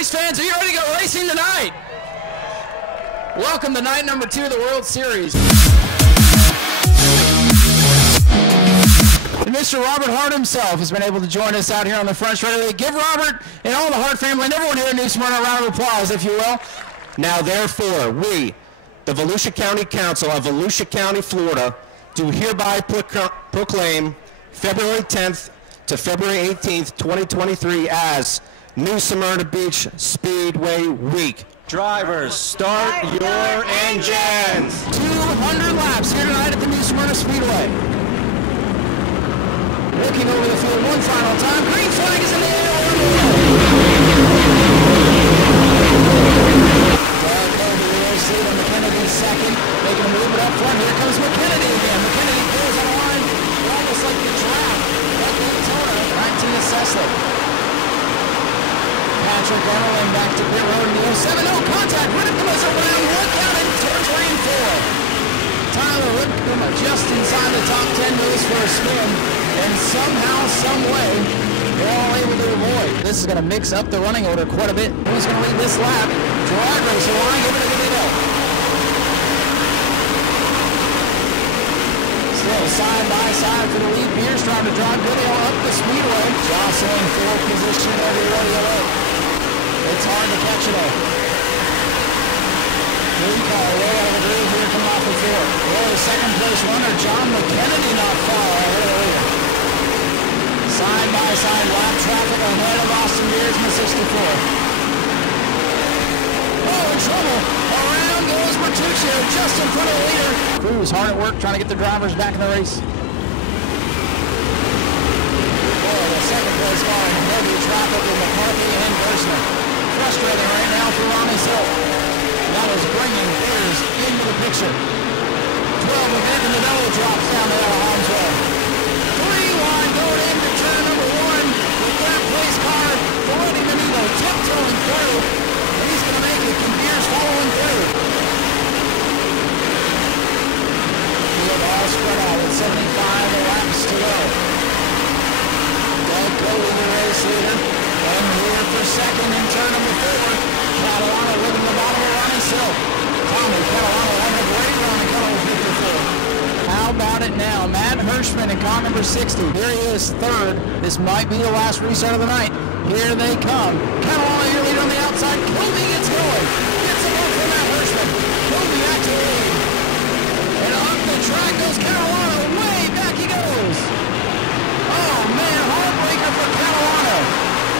Race fans, are you ready to go racing tonight? Welcome to night number 2 of the World Series. And Mr. Robert Hart himself has been able to join us out here on the front stretch. Give Robert and all the Hart family and everyone here in New Smyrna a round of applause, if you will. Now, therefore, we, the Volusia County Council of Volusia County, Florida, do hereby proclaim February 10th to February 18th, 2023 as New Smyrna Beach Speedway Week. Drivers, start your engines! 200 laps here tonight at the New Smyrna Speedway. Looking over the field one final time. Green flag is in the air. On McKennedy second, making a move up front. Here comes McKennedy again. McKennedy goes on the line, almost like the draft. That Daytona, 19 to Cessna. Patrick Emerlin back to pit road in the 07. No contact. Whitcomb is around. Look out and turns lane 4. Tyler Whitcomb just inside the top 10 moves for a spin, and somehow, some way, they're all able to avoid. This is going to mix up the running order quite a bit. Who's going to lead this lap? Drag racer line, give it a good go. Still side by side for the lead. Pierce trying to drive Goodale up the speedway. Jostling for position every rodeo. It's hard to catch it all. Green car way out of the groove here coming off the field. Well, second place runner John McKennedy not far ahead of the leader. Side by side lap traffic ahead of Austin Beers in the 64. Oh, in trouble. Around goes Bertuccio just in front of the leader. Crew is hard at work trying to get the drivers back in the race. Oh, the second place car in heavy traffic with McCarthy and Gersner. Frustrating right now for Ronnie Silk. That is bringing Beers into the picture. 12 McNick in the belly drops down there on harm's way. 3 wide going into turn number 1 with that place car. Valenti Benito tiptoeing through. He's going to make it. Beers following through. Field all spread out with 75 laps to go. Doug Cody, the race leader. And here for second in turn number 4. Catalano living the bottom of Ronnie Silk. Tommy Catalano having a great run in color 54. How about it now? Matt Hirschman in car number 60. Here he is, third. This might be the last restart of the night. Here they come. Catalano, your leader on the outside. Kobe gets going. Gets him up for Matt Hirschman. Kobe back to the lead. And up the track goes Catalano. Way back he goes. Oh, man, heartbreaker for Catalano.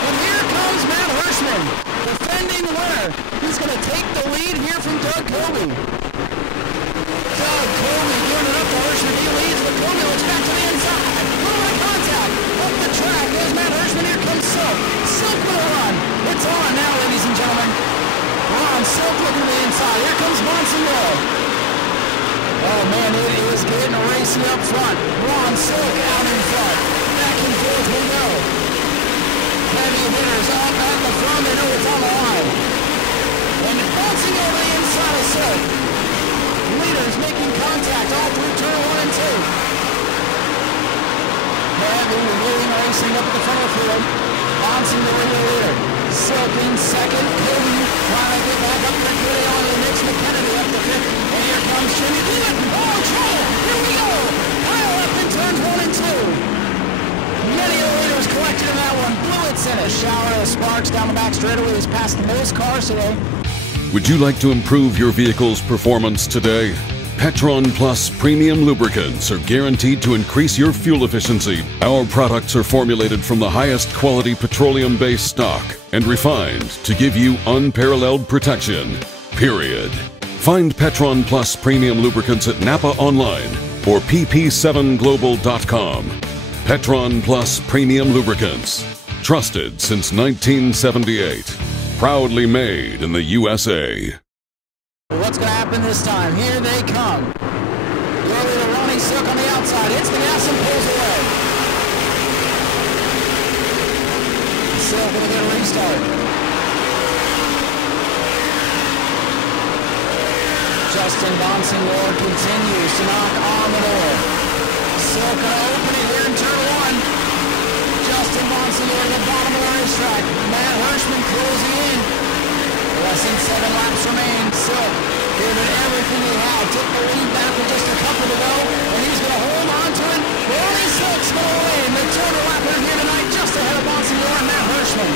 And here comes Matt Hirschman, defending winner. He's going to take the lead here from Doug Kobe. Doug Kobe giving it up to Hirschman. He leads, but Kobe looks back to the inside. Little bit of contact. Up the track goes Matt Hirschman. Here comes Silk. Silk with a run. It's on now, ladies and gentlemen. Ron Silk looking to the inside. Here comes Monsignor. Oh, man, it is getting racy up front. Ron Silk out in front. Back and forth we go. Heavy hitters up at the front. They know it's on the line. And bouncing over the inside of Silk. Leaders making contact all through turn 1 and 2. Heavy leading racing up at the front of the field. Bouncing the leader. Silk in second. Cody trying to get back up to Goody on the next McKennedy up to 5th. And here comes Jimmy Dillon. Oh, trouble. Here we go. Pile up in turns 1 and 2. Many of the leaders collected in that one. Bullets in a shower of sparks down the back straightaway. Has passed the most cars today. Would you like to improve your vehicle's performance today? PETRON Plus premium lubricants are guaranteed to increase your fuel efficiency. Our products are formulated from the highest quality petroleum-based stock and refined to give you unparalleled protection. Period. Find PETRON Plus premium lubricants at Napa online or pp7global.com. PETRON Plus premium lubricants. Trusted since 1978. Proudly made in the USA. What's going to happen this time? Here they come. Your leader Ronnie Silk on the outside. Hits the gas and pulls away. Silk going to get a restart. Justin Bonsignor continues to knock on the door. Silk going to open it here in turn 1. Justin Bonsignor at the bottom of the racetrack. Matt Hirschman closing in. everything he had. Took the lead back with just a couple to go, and he's going to hold on to it. Ronnie Silk's going to win the Tour Lapper here tonight, just ahead of Monsignor and Matt Hirschman.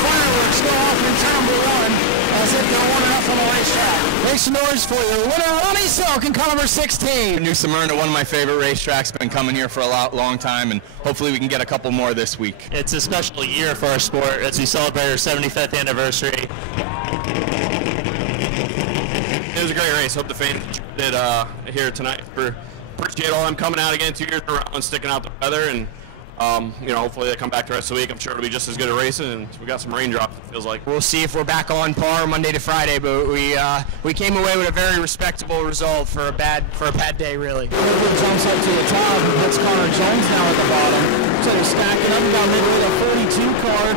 Fireworks go off in turn number 1 as if they're 1-0 on the racetrack. Make some noise for your winner, Ronnie Silk, in car number 16. New Smyrna, one of my favorite racetracks. Been coming here for a long time, and hopefully we can get a couple more this week. It's a special year for our sport as we celebrate our 75th anniversary. It was a great race. Hope the fans did here tonight. Appreciate all them coming out again 2 years in a row and sticking out the weather, and hopefully they come back the rest of the week. I'm sure it'll be just as good a racing, and we got some raindrops, it feels like. We'll see if we're back on par Monday to Friday, but we came away with a very respectable result for a bad day, really. Jumps up to the top, and that's Connor Jones now at the bottom. So they're stacking up down midway, the 42 car,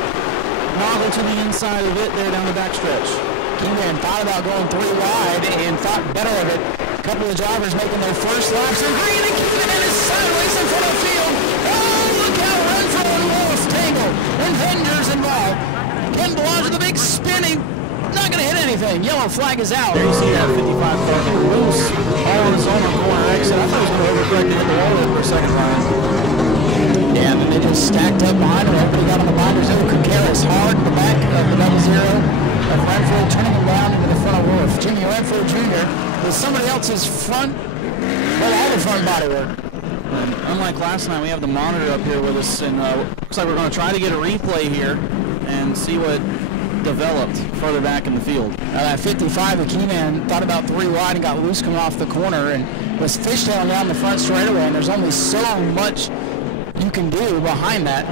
Noggle to the inside of it there down the backstretch. Keyman thought about going 3 wide and thought better of it. A couple of drivers making their first laps, and Green and Keyman is sideways in front of the field. Renfro and Wolf tangle, and Hender's involved. Ken Blanche with the big spinning, not going to hit anything. Yellow flag is out. There you see that 55 car get loose, all on his own on corner exit. I thought he was going to overcorrect and hit the wall there for a second time. Yeah, and then they just stacked up behind him. Everybody got on the binders. Kukaris hard in the back of the 00 of Renfro, turning him down into the front of Wolf. Jimmy Renfro Jr. with somebody else's front, well, all the front body work. And unlike last night, we have the monitor up here with us, and looks like we're going to try to get a replay here and see what developed further back in the field. At 55, the Keyman thought about 3 wide and got loose coming off the corner and was fishtailing down the front straightaway, and there's only so much you can do behind that.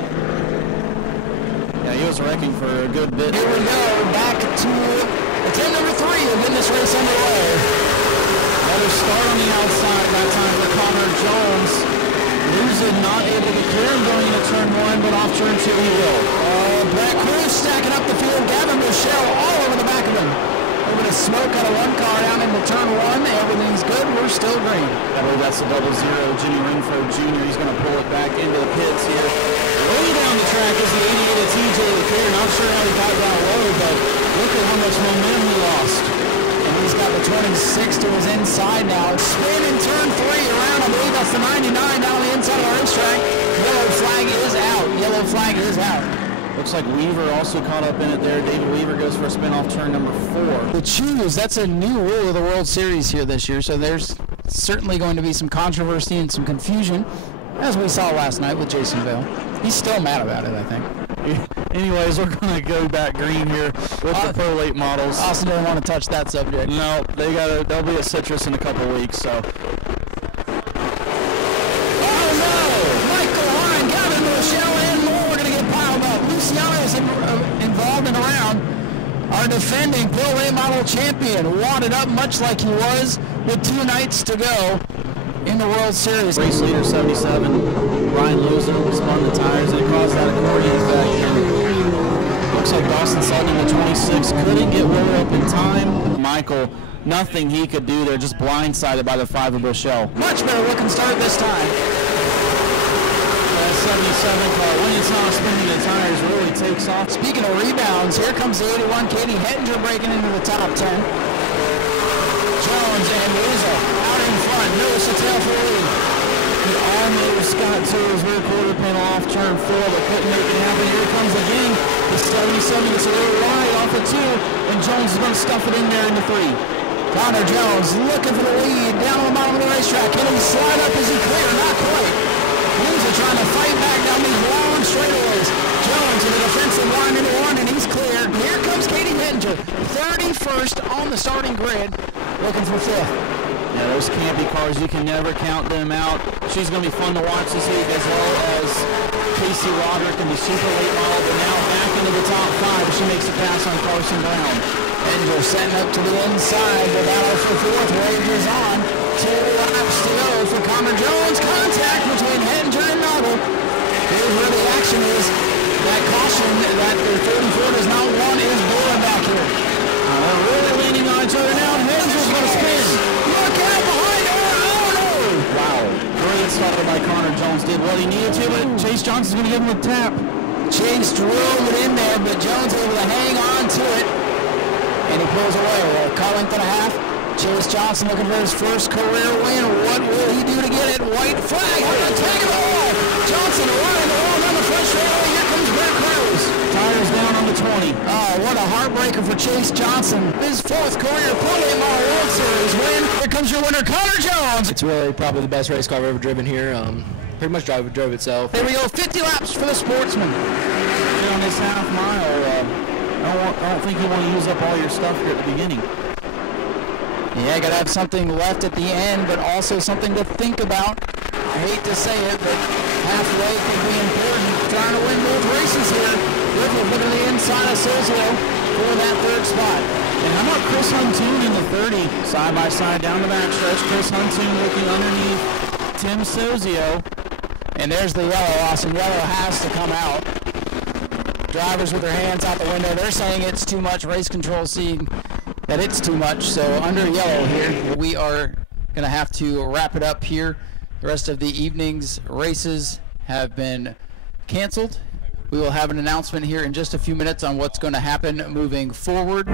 Yeah, he was wrecking for a good bit. Here we go, back to attempt number 3 of getting this race underway. Another start on the outside, that time for Connor Jones. Losing, not able to clear him going into turn 1, but off turn 2 he will. Brett Cruz stacking up the field. Gavin Michelle all over the back of him. Over to smoke out of 1 car down into turn 1. Everything's good. We're still green. I believe that's the 00. Jimmy Renfro Jr. He's going to pull it back into the pits here. Way down the track is the 88 of TJ Leclerc. Not sure how he got down low, but look at how much momentum he lost. He's got the 26 to his inside now. Spin in turn 3 around. I believe that's the 99 down on the inside of the racetrack. Yellow flag is out. Yellow flag is out. Looks like Weaver also caught up in it there. David Weaver goes for a spin off turn number 4. The choose, that's a new rule of the World Series here this year, so there's certainly going to be some controversy and some confusion, as we saw last night with Jason Bell. He's still mad about it, I think. Anyways, we're going to go back green here with the Pro Late models. Austin didn't want to touch that subject. No, they'll be at Citrus in a couple weeks, so. Oh no! Michael Hine, Gavin Michelle, and more are going to get piled up. Luciano is involved and around. Our defending Pro Late model champion, wadded up much like he was with 2 nights to go in the World Series. Race leader 77, Ryan Loser spun the tires and it caused that accordion back here. Looks like Dawson Sutton in the 26 couldn't get Willer up in time. Michael, nothing he could do there, just blindsided by the 5 of Bushell. Much better looking start this time. That 77 car, when it's not spinning the tires, really takes off. Speaking of rebounds, here comes the 81 Katie Hettinger breaking into the top 10. Jones and Weasel out in front. Lewis a tail for the lead. Could almost got to his rear quarter panel off turn 4, but couldn't make it happen. Here it comes again. The 77 gets a little wide off of 2, and Jones is going to stuff it in there into 3. Connor Jones looking for the lead down on the bottom of the racetrack. Can he slide up? Is he clear? Not quite. Weasel trying to fight back down these long straightaways. Jones in the defensive line into 1, and he's clear. Here comes Katie Hettinger, 31st on the starting grid, looking for 5th. Yeah, those Campy cars, you can never count them out. She's going to be fun to watch this week, as well as Casey Roderick in the super late model, but now back into the top 5 as she makes a pass on Carson Brown. Hettinger setting up to the inside, the battle for 4th rages on. 2 laps to go for Connor Jones. Contact between Hettinger and Noggle. Here's where the action is. That caution that the 34 does not want is blowing back here. They're really leaning on each other now. Hettinger's going to spin. Look out behind her. Oh no! Wow. Great start by Connor Jones. Did what he needed to, but Chase Johnson's going to give him a tap. Chase drove it in there, but Jones able to hang on to it. And he pulls away. A car length and a half. Chase Johnson looking for his first career win. What will he do to get it? White flag on the tag of the wall. Johnson running the wall down the front straightaway. Here comes Brett Cruz. Tires down on the 20. Oh, what a heartbreaker for Chase Johnson. His fourth career podium on a World Series win. Here comes your winner, Connor Jones. It's really probably the best race car I've ever driven here. Pretty much drove itself. Here we go, 50 laps for the Sportsman. On this half mile, I don't think you want to use up all your stuff here at the beginning. Yeah, got to have something left at the end, but also something to think about. I hate to say it, but halfway can be important. Trying to win both races here. Griffith looking at the inside of Sozio for that third spot. And how about Chris Huntoon in the 30, side by side down the backstretch. Chris Huntoon looking underneath Tim Sozio. And there's the yellow. Austin Yellow has to come out. Drivers with their hands out the window. They're saying it's too much. Race control seeing that it's too much. So under yellow here, we are going to have to wrap it up here. The rest of the evening's races have been canceled. We will have an announcement here in just a few minutes on what's going to happen moving forward.